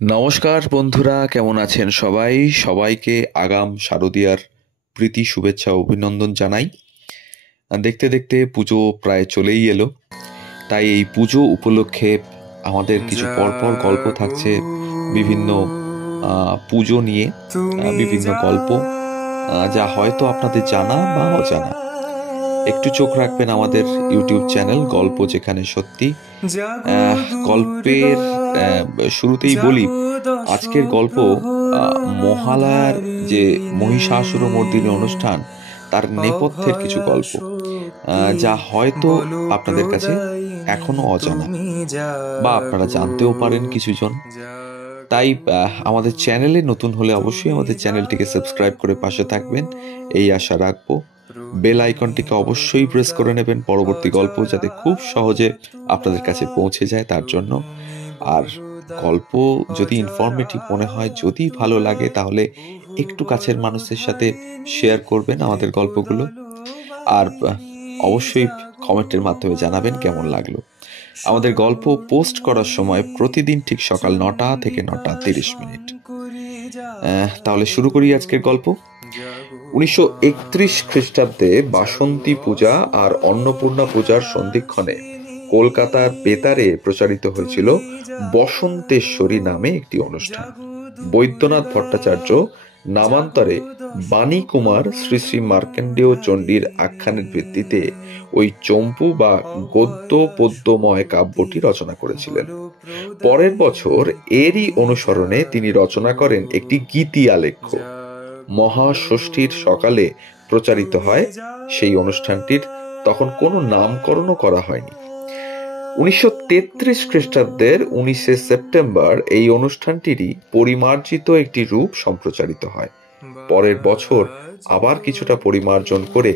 নমস্কার বন্ধুরা, কেমন আছেন সবাই? সবাইকে আগাম শারদীয়ার প্রীতি শুভেচ্ছা অভিনন্দন জানাই। দেখতে দেখতে পুজো প্রায় চলেই এলো, তাই এই পুজো উপলক্ষে আমাদের কিছু পরপর গল্প থাকছে। বিভিন্ন পুজো নিয়ে বিভিন্ন গল্প, যা হয়তো আপনাদের জানা বা অজানা। একটু চোখ রাখবেন আমাদের ইউটিউব চ্যানেল গল্প যেখানে সত্যি। গল্পের শুরুতেই বলি, আজকের গল্প মহালয়ার যে মহিষাসুরমর্দিনী অনুষ্ঠান, তার নেপথ্যের কিছু গল্প, যা হয়তো আপনাদের কাছে এখনো অজানা বা আপনারা জানতেও পারেন কিছুজন। তাই আমাদের চ্যানেলে নতুন হলে অবশ্যই আমাদের চ্যানেলটিকে সাবস্ক্রাইব করে পাশে থাকবেন, এই আশা রাখবো। বেল আইকনটিকে অবশ্যই প্রেস করে নেবেন পরবর্তী গল্প যাতে খুব সহজে আপনাদের কাছে পৌঁছে যায় তার জন্য। আর গল্প যদি ইনফরমেটিভ মনে হয়, যদি ভালো লাগে, তাহলে একটু কাছের মানুষের সাথে শেয়ার করবেন আমাদের গল্পগুলো। আর অবশ্যই কমেন্টের মাধ্যমে জানাবেন কেমন লাগলো। আমাদের গল্প পোস্ট করার সময় প্রতিদিন ঠিক সকাল 9টা থেকে 9:30। তাহলে শুরু করি আজকের গল্প। 1931 খ্রিস্টাব্দে বাসন্তী পূজা আর অন্নপূর্ণা পূজার সন্ধিক্ষণে কলকাতার বেতারে প্রচারিত হয়েছিল বসন্তেশ্বরী নামে একটি অনুষ্ঠান। বৈদ্যনাথ ভট্টাচার্য নামান্তরে বাণী কুমার শ্রী শ্রী মার্কেন্ডেয় চণ্ডীর আখ্যানের ভিত্তিতে ওই চম্পু বা গদ্য পদ্যময় কাব্যটি রচনা করেছিলেন। পরের বছর এরই অনুসরণে তিনি রচনা করেন একটি গীতি আলেখ্য। মহাষষ্ঠীর সকালে প্রচারিত হয় সেই অনুষ্ঠানটির তখন কোনো নামকরণও করা হয়নি। 1933 খ্রিস্টাব্দের 19 সেপ্টেম্বর এই অনুষ্ঠানটিরই পরিমার্জিত একটি রূপ সম্প্রচারিত হয়। পরের বছর আবার কিছুটা পরিমার্জন করে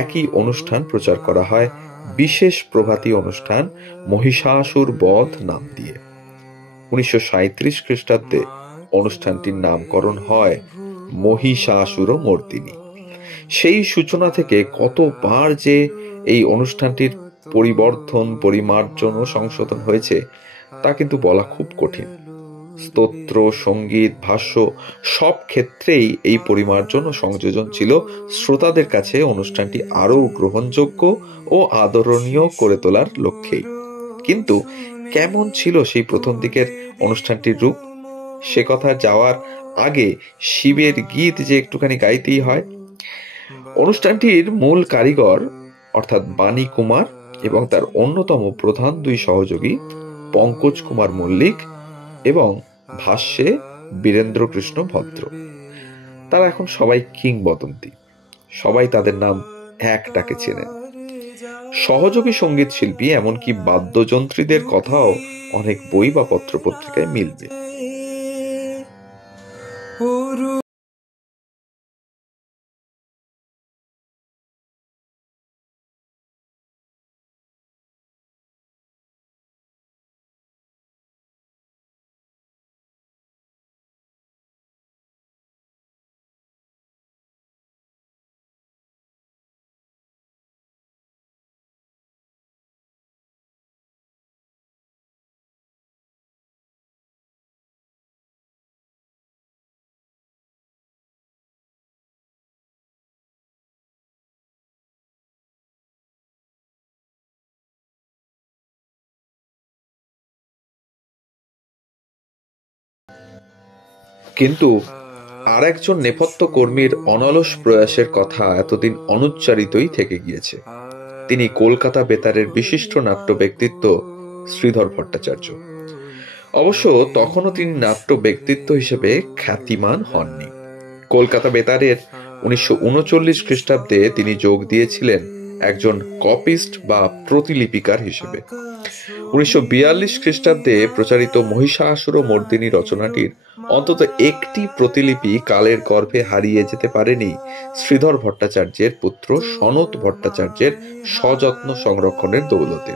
একই অনুষ্ঠান প্রচার করা হয় বিশেষ প্রভাতী অনুষ্ঠান মহিষাসুর বধ নাম দিয়ে। 1937 খ্রিস্টাব্দে অনুষ্ঠানটির নামকরণ হয় মহিষাসুরমর্দিনী। সেই সূচনা থেকে কতবার যে এই অনুষ্ঠানটির পরিবর্ধন, পরিমার্জন ও সংশোধন হয়েছে তা কিন্তু বলা খুব কঠিন। স্তোত্র, সঙ্গীত, ভাষ্য সব ক্ষেত্রেই এই পরিমার্জন ও সংযোজন ছিল শ্রোতাদের কাছে অনুষ্ঠানটি আরও গ্রহণযোগ্য ও আদরণীয় করে তোলার লক্ষ্যেই। কিন্তু কেমন ছিল সেই প্রথম দিকের অনুষ্ঠানটির রূপ, সে কথা যাওয়ার আগে শিবের গীত যে একটুখানি গাইতেই হয়। অনুষ্ঠানটির মূল কারিগর অর্থাৎ বাণী কুমার এবং তার অন্যতম প্রধান দুই সহযোগী পঙ্কজ কুমার মল্লিক এবং ভাষ্যে বীরেন্দ্র কৃষ্ণ ভদ্র। তারা এখন সবাই কিংবদন্তি, সবাই তাদের নাম এক ডাকে চেনেন। সহযোগী সঙ্গীত শিল্পী এমনকি বাদ্যযন্ত্রীদের কথাও অনেক বই বা পত্রপত্রিকায় মিলবে। কিন্তু আর একজন নেপথ্য কর্মীর অনলস প্রয়াসের কথা এতদিন অনুচ্চারিতই থেকে গিয়েছে। তিনি কলকাতা বেতারের বিশিষ্ট নাট্য ব্যক্তিত্ব শ্রীধর ভট্টাচার্য। অবশ্য তখনও তিনি নাট্য ব্যক্তিত্ব হিসেবে খ্যাতিমান হননি। কলকাতা বেতারের 1939 খ্রিস্টাব্দে তিনি যোগ দিয়েছিলেন একজন কপিস্ট বা প্রতিলিপিকার হিসেবে। 1942 খ্রিস্টাব্দে প্রচারিত মহিষাসুরমর্দিনী রচনাটির অন্তত একটি প্রতিলিপি কালের গর্ভে হারিয়ে যেতে পারেনি শ্রীধর ভট্টাচার্যের পুত্র সনত ভট্টাচার্যের সযত্ন সংরক্ষণের দৌলতে।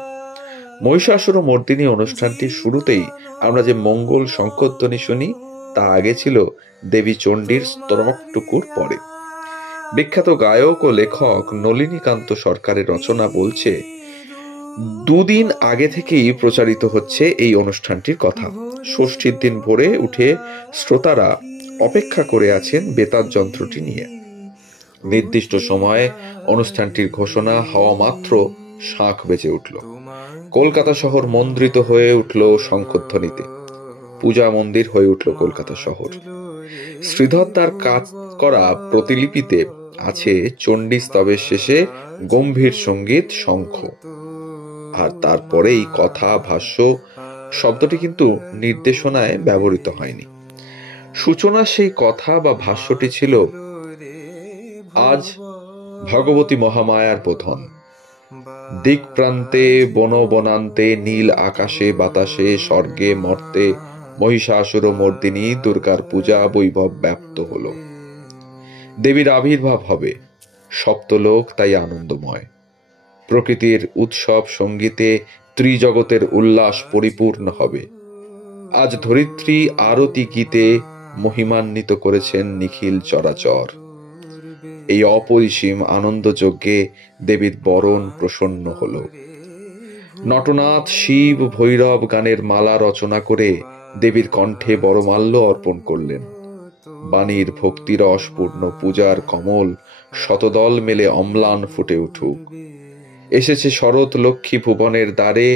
মহিষাসুরমর্দিনী অনুষ্ঠানটির শুরুতেই আমরা যে মঙ্গল শঙ্খধ্বনি শুনি তা আগে ছিল দেবী চণ্ডীর স্তবকটুকুর পরে। বিখ্যাত গায়ক ও লেখক নলিনীকান্ত সরকারের রচনা বলছে, দুদিন আগে থেকেই প্রচারিত হচ্ছে এই অনুষ্ঠানটির কথা। ষষ্ঠীর দিন ভোরে উঠে শ্রোতারা অপেক্ষা করে আছেন বেতার যন্ত্রটি নিয়ে। নির্দিষ্ট সময়ে অনুষ্ঠানটির ঘোষণা হওয়া মাত্র শাঁখ বেজে উঠল। কলকাতা শহর মন্দ্রিত হয়ে উঠল শঙ্খধ্বনিতে। পূজা মন্দির হয়ে উঠল কলকাতা শহর। শ্রীধর তার কাজ করা প্রতিলিপিতে আছে চণ্ডী স্তবের শেষে গম্ভীর সঙ্গীত শঙ্খ, আর তারপরেই কথা ভাষ্য শব্দটি কিন্তু নির্দেশনায় ব্যবহৃত হয়নি। সূচনা সেই কথা বা ভাষ্যটি ছিল, আজ ভগবতী মহামায়ার বোধন। দিক প্রান্তে বন বনান্তে নীল আকাশে বাতাসে স্বর্গে মর্তে মহিষাসুর মর্দিনী দুর্গার পূজা বৈভব ব্যাপ্ত হলো। দেবীর আবির্ভাব হবে, সপ্তলোক তাই আনন্দময়। প্রকৃতির উৎসব সঙ্গীতে ত্রিজগতের উল্লাস পরিপূর্ণ হবে। আজ ধরিত্রী আরতি গীতে মহিমান্বিত করেছেন নিখিল চরাচর। এই অপরিসীম আনন্দযজ্ঞে দেবীর বরণ প্রসন্ন হল। নটনাথ শিব ভৈরব গানের মালা রচনা করে দেবীর কণ্ঠে বড়মাল্য অর্পণ করলেন। বাণীর ভক্তিরস পূর্ণ পূজার কমল শতদল মেলে অম্লান ফুটে উঠুক। এসেছে শরৎ লক্ষ্মী ভুবনের দ্বারে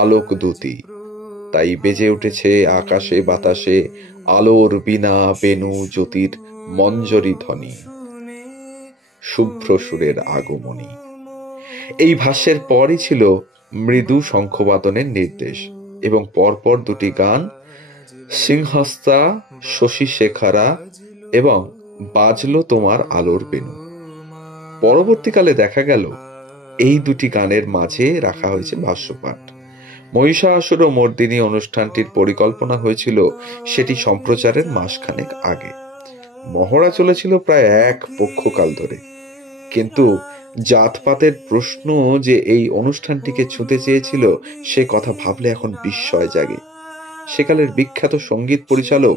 আলোক দূতি, তাই বেজে উঠেছে আকাশে বাতাসে আলোর বীণা বেণু জ্যোতির মঞ্জরি ধ্বনি, শুভ্র সুরের আগমনী। এই ভাষ্যের পরই ছিল মৃদু শঙ্খবাদনের নির্দেশ এবং পরপর দুটি গান, সিংহস্তা শশী শেখারা এবং বাজলো তোমার আলোর বেণু। পরবর্তীকালে দেখা গেল এই দুটি গানের মাঝে রাখা হয়েছে ভাষ্যপাঠ। মহিষাসুর মর্দিনী অনুষ্ঠানটির পরিকল্পনা হয়েছিল সেটি সম্প্রচারের মাসখানেক আগে। মহড়া চলেছিল প্রায় এক পক্ষকাল ধরে, কিন্তু জাতপাতের প্রশ্ন যে এই অনুষ্ঠানটিকে ছুঁতে চেয়েছিল সে কথা ভাবলে এখন বিস্ময় জাগে। সেকালের বিখ্যাত সঙ্গীত পরিচালক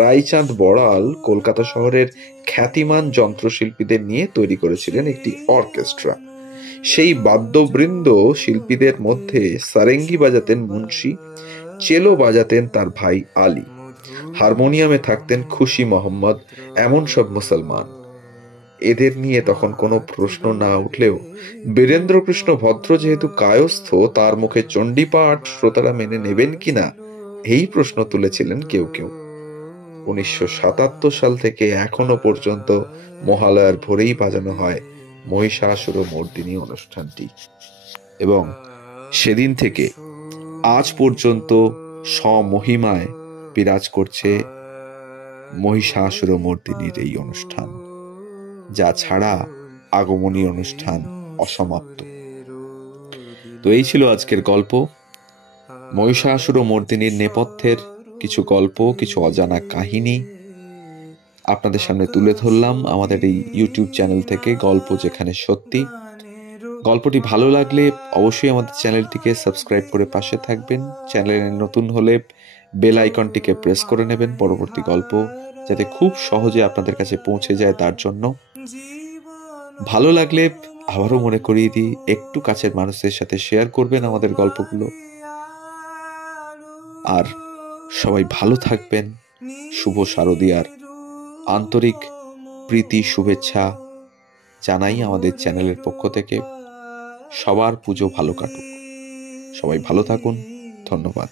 রায়চাঁদ বড়াল কলকাতা শহরের খ্যাতিমান যন্ত্রশিল্পীদের নিয়ে তৈরি করেছিলেন একটি অর্কেস্ট্রা। সেই বাদ্যবৃন্দ শিল্পীদের মধ্যে সারেঙ্গি বাজাতেন মুন্সি, চেলো বাজাতেন তার ভাই আলী, হারমোনিয়ামে থাকতেন খুশি মোহাম্মদ, এমন সব মুসলমান। এদের নিয়ে তখন কোনো প্রশ্ন না উঠলেও বীরেন্দ্রকৃষ্ণ ভদ্র যেহেতু কায়স্থ, তার মুখে চণ্ডীপাঠ শ্রোতারা মেনে নেবেন কিনা এই প্রশ্ন তুলেছিলেন কেউ কেউ। 1977 সাল থেকে এখনো পর্যন্ত মহালয়ার ভোরেই বাজানো হয় মহিষাসুর মর্দিনী অনুষ্ঠানটি, এবং সেদিন থেকে আজ পর্যন্ত স্বমহিমায় বিরাজ করছে মহিষাসুর মর্দিনীর এই অনুষ্ঠান, যা ছাড়া আগমনী অনুষ্ঠান অসমাপ্ত। তো এই ছিল আজকের গল্প, মহিষাসুর মর্দিনীর নেপথ্যের কিছু গল্প, কিছু অজানা কাহিনী আপনাদের সামনে তুলে ধরলাম আমাদের এই ইউটিউব চ্যানেল থেকে, গল্প যেখানে সত্যি। গল্পটি ভালো লাগলে অবশ্যই আমাদের চ্যানেলটিকে সাবস্ক্রাইব করে পাশে থাকবেন। চ্যানেলে নতুন হলে বেল আইকনটিকে প্রেস করে নেবেন পরবর্তী গল্প যাতে খুব সহজে আপনাদের কাছে পৌঁছে যায় তার জন্য। ভালো লাগলে আবারও মনে করিয়ে দিই, একটু কাছের মানুষদের সাথে শেয়ার করবেন আমাদের গল্পগুলো। আর সবাই ভালো থাকবেন। শুভ শারদীয়ার আন্তরিক প্রীতি শুভেচ্ছা জানাই আমাদের চ্যানেলের পক্ষ থেকে। সবার পুজো ভালো কাটুক। সবাই ভালো থাকুন। ধন্যবাদ।